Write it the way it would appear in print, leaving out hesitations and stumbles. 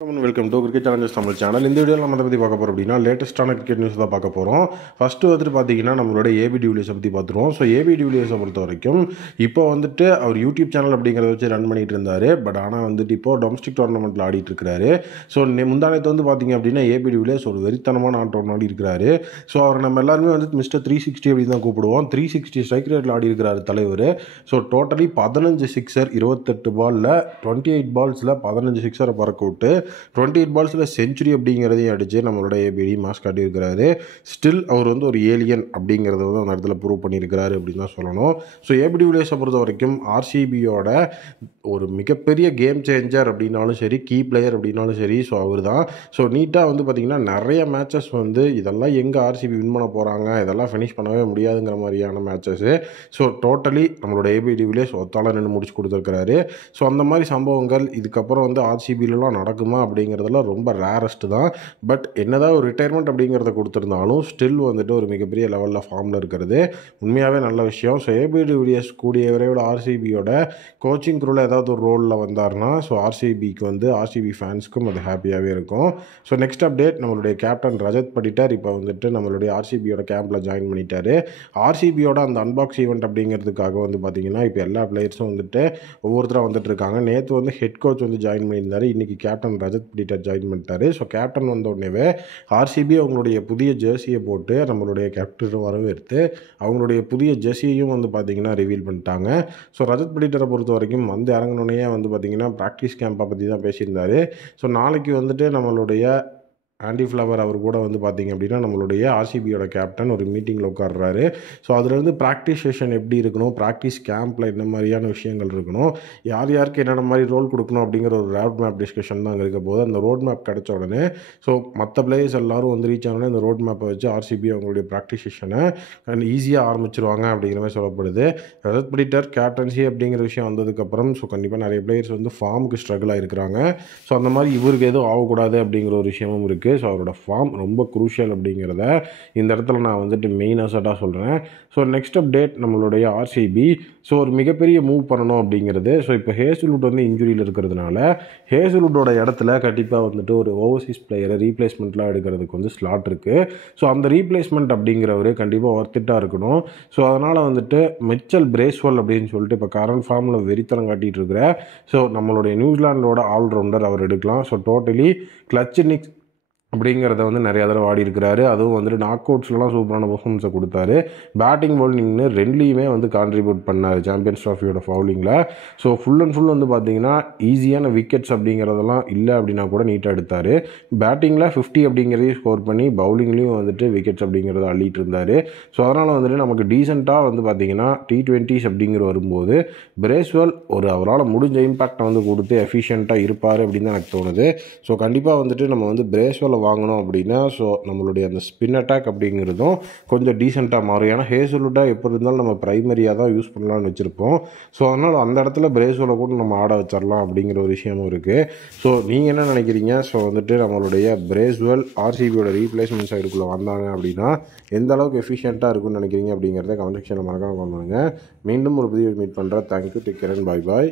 Welcome to cricket Challengers Tamil channel. இந்த வீடியோவில் நம்ம அதை பற்றி பார்க்க போகிறோம் அப்படின்னா லேட்டஸ்ட்டான கிரிக்கெட் நியூஸ் தான் பார்க்க போகிறோம். ஃபஸ்ட்டு வந்துட்டு பார்த்தீங்கன்னா நம்மளோட ஏபி டிவிலியர்ஸை பற்றி பார்த்துருவோம். ஸோ ஏபி டிவிலியர்ஸை பொறுத்த வரைக்கும் இப்போ வந்துட்டு அவர் யூடியூப் சேனல் அப்படிங்கிறத வச்சு ரன் பண்ணிட்டு இருந்தார். பட் ஆனால் வந்துட்டு இப்போ டொமஸ்டிக் டோர்னமெண்ட்டில் ஆடிட்டு இருக்காரு. ஸோ முந்தானத்து வந்து பார்த்தீங்க அப்படின்னா ஏபி டிவிலியர்ஸ் ஒரு வெறித்தனமான ஆட்டம் ஆடி இருக்கிறாரு. ஸோ அவர் நம்ம எல்லாருமே வந்து மிஸ்டர் 360 அப்படின்னு தான் கூப்பிடுவோம். 360 ஸ்ட்ரைக் ரேட்டில் ஆடி இருக்கிறாரு தலைவர். ஸோ டோட்டலி 15 சிக்ஸர் 28 பாலில் 28 பால்ஸில் 15 சிக்ஸரை பறக்க விட்டு 28 பால்ஸில் செஞ்சுரி அப்படிங்கிறதையும் அடித்து நம்மளோட ஏபிடி மாஸ் காட்டியிருக்கிறாரு. ஸ்டில் அவர் வந்து ஒரு ஏலியன் அப்படிங்கிறத வந்து அந்த இடத்துல ப்ரூவ் பண்ணியிருக்கிறாரு அப்படின்னு தான் சொல்லணும். ஸோ ஏபிடி வில்லியர்ஸை பொறுத்த வரைக்கும் ஆர்சிபியோட ஒரு மிகப்பெரிய கேம் சேஞ்சர் அப்படின்னாலும் சரி, கீ பிளேயர் அப்படின்னாலும் சரி, ஸோ அவர் தான். ஸோ நீட்டாக வந்து பார்த்திங்கன்னா நிறைய மேட்சஸ் வந்து இதெல்லாம் எங்கே ஆர்சிபி வின் பண்ண போகிறாங்க, இதெல்லாம் ஃபினிஷ் பண்ணவே முடியாதுங்கிற மாதிரியான மேட்சஸ்ஸு. ஸோ டோட்டலி நம்மளோட ஏபிடி வில்லியர்ஸ் ஒத்தால நின்று முடிச்சு கொடுத்துருக்கிறாரு. ஸோ அந்த மாதிரி சம்பவங்கள் இதுக்கப்புறம் வந்து ஆர்சிபிலலாம் நடக்குமா அப்படிங்கிறதுலாம் ரொம்ப ரேரஸ்ட்டு தான். பட் என்னதான் ஒரு ரிட்டையர்மெண்ட் அப்படிங்கிறத கொடுத்துருந்தாலும் ஸ்டில் வந்துட்டு ஒரு மிகப்பெரிய லெவலில் ஃபார்மில் இருக்கிறது உண்மையாகவே நல்ல விஷயம். ஸோ ஏபிடி வில்லியர்ஸ் கூடிய விரைவில் ஆர்சிபியோட கோச்சிங் குரூவில் ஏதாவது ஒரு ரோலில் வந்தார்னா ஸோ ஆர்சிபிக்கு வந்து ஆர்சிபி ஃபேன்ஸ்க்கும் அது ஹாப்பியாகவே இருக்கும். ஸோ நெக்ஸ்ட் அப்டேட், நம்மளுடைய கேப்டன் ரஜத் படிட்டர் இப்போ வந்துட்டு நம்மளுடைய ஆர்சிபியோட கேம்பில் ஜாயின் பண்ணிட்டார். ஆர்சிபியோட அந்த அன்பாக்ஸ் ஈவெண்ட் அப்படிங்கிறதுக்காக வந்து பார்த்திங்கன்னா இப்போ எல்லா பிளேயர்ஸும் வந்துட்டு ஒவ்வொருத்தராக வந்துட்டு இருக்காங்க. நேற்று வந்து ஹெட் கோச் வந்து ஜாயின் பண்ணியிருந்தார். இன்றைக்கி கேப்டன் ரஜத் படிட்டர் ஜாயின் பண்ணிட்டாரு. ஸோ கேப்டன் வந்த உடனே ஆர்சிபி அவங்களுடைய புதிய ஜெர்சியை போட்டு நம்மளுடைய கேப்டன் வரவேற்று அவங்களுடைய புதிய ஜெர்சியையும் வந்து பார்த்திங்கன்னா ரிவீல் பண்ணிட்டாங்க. ஸோ ரஜத் படிட்டரை பொறுத்த வரைக்கும் வந்து இறங்கினோடனே வந்து பார்த்திங்கன்னா ப்ராக்டிஸ் கேம்பை பற்றி தான் பேசியிருந்தார். ஸோ நாளைக்கு வந்துட்டு நம்மளுடைய ஆண்டி ஃப்ளவர் அவர் கூட வந்து பார்த்திங்க அப்படின்னா நம்மளுடைய ஆர்சிபியோட கேப்டன் ஒரு மீட்டிங்கில் உட்கார்றாரு. ஸோ அதுலேருந்து ப்ராக்டிஸ் செஷன் எப்படி இருக்கணும், ப்ராக்டிஸ் கேம்பில் என்ன மாதிரியான விஷயங்கள் இருக்கணும், யார் யாருக்கு என்னென்ன மாதிரி ரோல் கொடுக்கணும் அப்படிங்கிற ஒரு ரோட் மேப் டிஸ்கஷன் தான் அங்கே இருக்க போது. அந்த ரோட் மேப் கிடச்ச உடனே ஸோ மற்ற பிளேயர்ஸ் எல்லோரும் வந்து ரீச் ஆனோடனே அந்த ரோட் மேப்பை வச்சு ஆர்சிபி அவங்களுடைய ப்ராக்டிஸ் செஷனை ஈஸியாக ஆரம்பிச்சிருவாங்க அப்படிங்கிற மாதிரி சொல்லப்படுது. ரஜத் படிட்டர் கேப்டன்சி அப்படிங்கிற விஷயம் வந்ததுக்கப்புறம் ஸோ கண்டிப்பாக நிறைய பிளேயர்ஸ் வந்து ஃபார்முக்கு ஸ்ட்ரகிள் ஆகிருக்கிறாங்க. ஸோ அந்த மாதிரி இவருக்கு எதுவும் ஆகக்கூடாது அப்படிங்கிற ஒரு விஷயமும் இருக்குது. ஸோ அவரோட ஃபார்ம் ரொம்ப குரூஷியல் அப்படிங்கிறத இந்த இடத்துல நான் வந்துட்டு மெயின் அசட்டாக சொல்கிறேன். ஸோ நெக்ஸ்ட் அப்டேட், நம்மளுடைய ஆர்சிபி ஸோ ஒரு மிகப்பெரிய மூவ் பண்ணணும் அப்படிங்கிறது. ஸோ இப்போ ஹேசல்வுட் வந்து இன்ஜுரியில் இருக்கிறதுனால ஹேசல்வுட்டோட இடத்துல கண்டிப்பாக வந்துட்டு ஒரு ஓவர்சீஸ் பிளேயரை ரீப்ளேஸ்மெண்ட்லாம் எடுக்கிறதுக்கு வந்து ஸ்லாட் இருக்குது. ஸோ அந்த ரீப்ளேஸ்மெண்ட் அப்படிங்கிறவர் கண்டிப்பாக ஒர்த்திட்டாக இருக்கணும். ஸோ அதனால் வந்துட்டு மிச்சல் பிரேஸ்வெல் அப்படின்னு சொல்லிட்டு இப்போ கரண்ட் ஃபார்மில் வெறித்தனம் காட்டிகிட்டு இருக்கிற ஸோ நம்மளுடைய நியூசிலாண்டோட ஆல்ரவுண்டர் அவர் எடுக்கலாம். ஸோ டோட்டலி கிளட்ச் இன்னிங்ஸ் அப்படிங்கிறத வந்து நிறையா தடவை ஆடி இருக்கிறாரு. அதுவும் வந்துட்டு நாக் அவுட்ஸ்லாம் சூப்பரான பர்ஃபார்மன்ஸை கொடுத்தாரு. பேட்டிங் பவுலிங்னு ரெண்டுலேயுமே வந்து கான்ட்ரிபியூட் பண்ணார் சாம்பியன்ஸ் ட்ராஃபியோட ஃபவுலிங்கில். ஸோ ஃபுல் அண்ட் ஃபுல் வந்து பார்த்திங்கன்னா ஈஸியான விக்கெட்ஸ் அப்படிங்கிறதெல்லாம் இல்லை அப்படின்னா கூட நீட்டாக எடுத்தார். பேட்டிங்கில் 50 அப்படிங்கிறதையும் ஸ்கோர் பண்ணி பவுலிங்லேயும் வந்துட்டு விக்கெட்ஸ் அப்படிங்கிறத அள்ளிட்டு இருந்தார். ஸோ அதனால் வந்துட்டு நமக்கு டீசெண்டாக வந்து பார்த்திங்கன்னா T20s அப்படிங்கிற வரும்போது பிரேஸ்வெல் ஒரு அவரால் முடிஞ்ச இம்பேக்டை வந்து கொடுத்து எஃபிஷியண்ட்டாக இருப்பார் அப்படின்னு தான் எனக்கு தோணுது. ஸோ கண்டிப்பாக வந்துட்டு நம்ம வந்து பிரேஸ்வெல் வாங்கணும் அப்படின்னா ஸோ நம்மளுடைய அந்த ஸ்பின் அட்டாக் அப்படிங்கிறதும் கொஞ்சம் டீசெண்டாக மாறும். ஏன்னா ஹேசல்வுட்டாக எப்படி இருந்தாலும் நம்ம ப்ரைமரியாக தான் யூஸ் பண்ணலான்னு வச்சுருப்போம். ஸோ அதனால் அந்த இடத்துல பிரேஸ்வெல்லை கூட நம்ம ஆட வச்சிடலாம் அப்படிங்கிற ஒரு விஷயமும் இருக்குது. ஸோ நீங்கள் என்ன நினைக்கிறீங்க? ஸோ வந்துட்டு நம்மளுடைய பிரேஸ்வெல் ஆர்சிபியோட ரீப்ளேஸ்மெண்ட் சைடுக்குள்ளே வந்தாங்க அப்படின்னா எந்த அளவுக்கு எஃபிஷியண்ட்டாக இருக்குன்னு நினைக்கிறீங்க அப்படிங்கிறத கமெண்ட் செக்ஷனில் மறக்காம பண்ணுங்கள். மீண்டும் ஒரு புதிய மீட் பண்ணுறேன். Thank you, take care and bye bye.